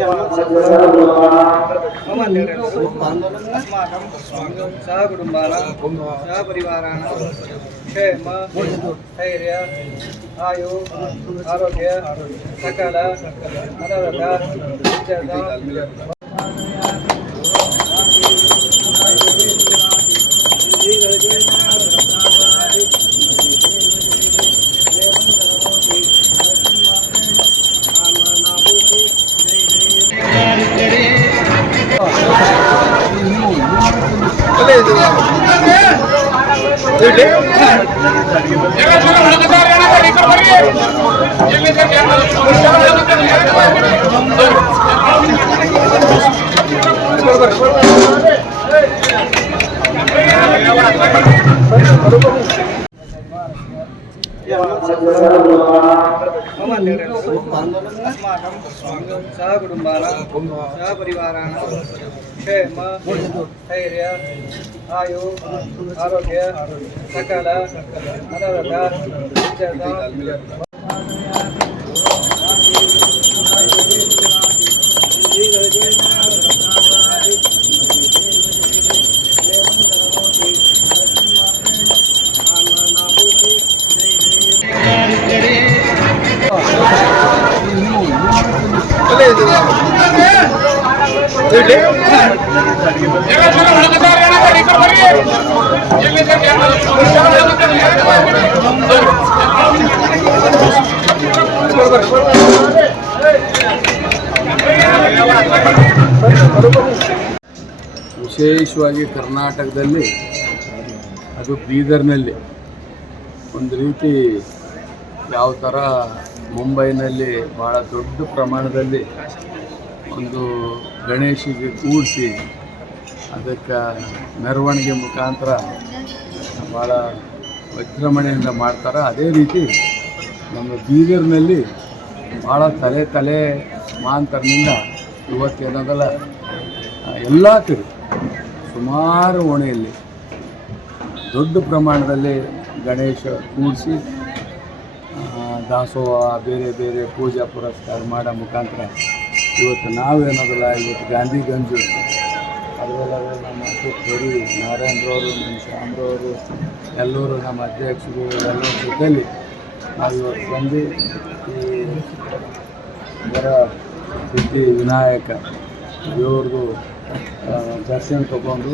मम अस्माकं सहकुटुम्बानां सहपरिवाराणां क्षेम धैर्य आयु आरोग्य सकल अनवरत मम अस्माकं सहकुटुम्बानां सहपरिवाराणां क्षेम धैर्य आयु आरोग्य सकल अनवरत ವಿಶೇಷವಾಗಿ ಕರ್ನಾಟಕದಲ್ಲಿ ಅದು ಬೀದರ್ನಲ್ಲಿ ಒಂದು ರೀತಿ ಯಾವ ಥರ ಮುಂಬೈನಲ್ಲಿ ಭಾಳ ದೊಡ್ಡ ಪ್ರಮಾಣದಲ್ಲಿ ಒಂದು ಗಣೇಶಿಗೆ ಕೂಡಿಸಿ ಅದಕ್ಕೆ ಮೆರವಣಿಗೆ ಮುಖಾಂತರ ಭಾಳ ವಿಜೃಂಭಣೆಯಿಂದ ಮಾಡ್ತಾರೆ. ಅದೇ ರೀತಿ ನಮ್ಮ ಬೀದರ್ನಲ್ಲಿ ಭಾಳ ತಲೆ ಮಾಂತರದಿಂದ ಇವತ್ತೇನದಲ್ಲ ಎಲ್ಲ ಕಡೆ ಸುಮಾರು ಓಣೆಯಲ್ಲಿ ದೊಡ್ಡ ಪ್ರಮಾಣದಲ್ಲಿ ಗಣೇಶ ಕೂಡಿಸಿ ದಾಸೋಹ ಬೇರೆ ಬೇರೆ ಪೂಜಾ ಪುರಸ್ಕಾರ ಮಾಡೋ ಮುಖಾಂತರ ಇವತ್ತು ನಾವೇನೋದಲ್ಲ ಇವತ್ತು ಗಾಂಧಿಗಂಜು ಅದರಲ್ಲೇ ನಮ್ಮ ಕೊರಿ ನಾರಾಯಣರವರು ನಮ್ಮ ಶ್ಯಾಮ್ರವರು ಎಲ್ಲರೂ ನಮ್ಮ ಅಧ್ಯಕ್ಷರು ಎಲ್ಲರ ಜೊತೆಯಲ್ಲಿ ನಾವು ಇವತ್ತು ಬಂದು ಈ ವರ ಸಿದ್ಧಿ ವಿನಾಯಕ ಇವ್ರದ್ದು ದರ್ಶನ ತಗೊಂಡು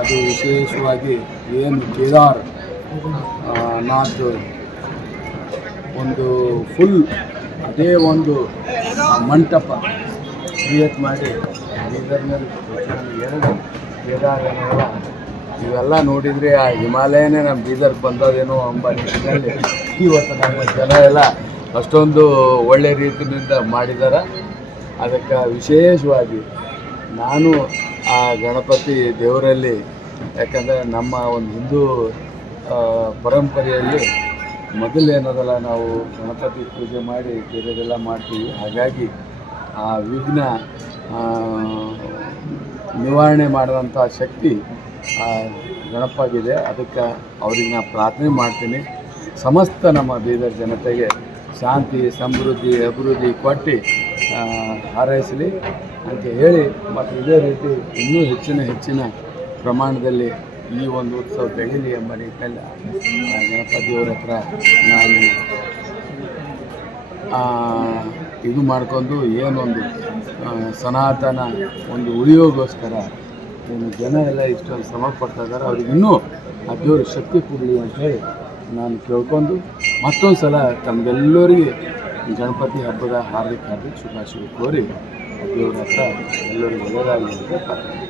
ಅದು ವಿಶೇಷವಾಗಿ ಏನು ಕೇದಾರ್ ನಾಥ್ ಒಂದು ಫುಲ್ ಅದೇ ಒಂದು ಮಂಟಪ ಕ್ರಿಯೇಟ್ ಮಾಡಿ ಬೀದರ್ನಲ್ಲಿ ಎರಡು ಕೇದಾರನೆಲ್ಲ ಇವೆಲ್ಲ ನೋಡಿದರೆ ಆ ಹಿಮಾಲಯನೇ ನಮ್ಮ ಬೀದರ್ ಬಂದದೇನೋ ಎಂಬ ನಿಟ್ಟಿನಲ್ಲಿ ಇವತ್ತು ನಮ್ಮ ಜನ ಎಲ್ಲ ಅಷ್ಟೊಂದು ಒಳ್ಳೆ ರೀತಿಯಿಂದ ಮಾಡಿದ್ದಾರೆ. ಅದಕ್ಕೆ ವಿಶೇಷವಾಗಿ ನಾನು ಆ ಗಣಪತಿ ದೇವರಲ್ಲಿ, ಯಾಕಂದರೆ ನಮ್ಮ ಒಂದು ಹಿಂದೂ ಪರಂಪರೆಯಲ್ಲಿ ಮೊದಲೇನದಲ್ಲ ನಾವು ಗಣಪತಿ ಪೂಜೆ ಮಾಡಿ ಬೇರೆದೆಲ್ಲ ಮಾಡ್ತೀವಿ. ಹಾಗಾಗಿ ಆ ವಿಘ್ನ ನಿವಾರಣೆ ಮಾಡುವಂಥ ಶಕ್ತಿ ಆ ಗಣಪಗಿದೆ. ಅದಕ್ಕೆ ಅವ್ರಿಗೆ ನಾನು ಪ್ರಾರ್ಥನೆ ಮಾಡ್ತೀನಿ, ಸಮಸ್ತ ನಮ್ಮ ಬೀದರ್ ಜನತೆಗೆ ಶಾಂತಿ ಸಮೃದ್ಧಿ ಅಭಿವೃದ್ಧಿ ಕೊಟ್ಟು ಹಾರೈಸಲಿ ಅಂತ ಹೇಳಿ, ಮತ್ತು ಇದೇ ರೀತಿ ಇನ್ನೂ ಹೆಚ್ಚಿನ ಪ್ರಮಾಣದಲ್ಲಿ ಈ ಒಂದು ಉತ್ಸವ ಬೆಳೀಲಿ ಎಂಬ ನಿಟ್ಟಿನಲ್ಲಿ ಗಣಪತಿಯವರ ಹತ್ರ ನಾನು ಇದು ಮಾಡಿಕೊಂಡು ಏನೊಂದು ಸನಾತನ ಒಂದು ಉಳಿಯೋಗೋಸ್ಕರ ಏನು ಜನ ಎಲ್ಲ ಇಷ್ಟೊಂದು ಶ್ರಮ ಪಡ್ತಾ ಇದ್ದಾರೆ, ಅವ್ರಿಗೆ ಇನ್ನೂ ಆ ದೇವರು ಶಕ್ತಿ ಕೊಡಲಿ ಅಂತೇಳಿ ನಾನು ಕೇಳ್ಕೊಂಡು ಮತ್ತೊಂದು ಸಲ ತಮಗೆಲ್ಲರಿಗೆ ಗಣಪತಿ ಹಬ್ಬದ ಹಾರ್ದಿಕ ಶುಭಾಶಯ ಕೋರಿ ದೇವರ ಹತ್ರ ಎಲ್ಲರಿಗೂ ಒಳ್ಳೆಯದಾಗಲಿ ಅಂತ ಪ್ರಾರ್ಥನೆ.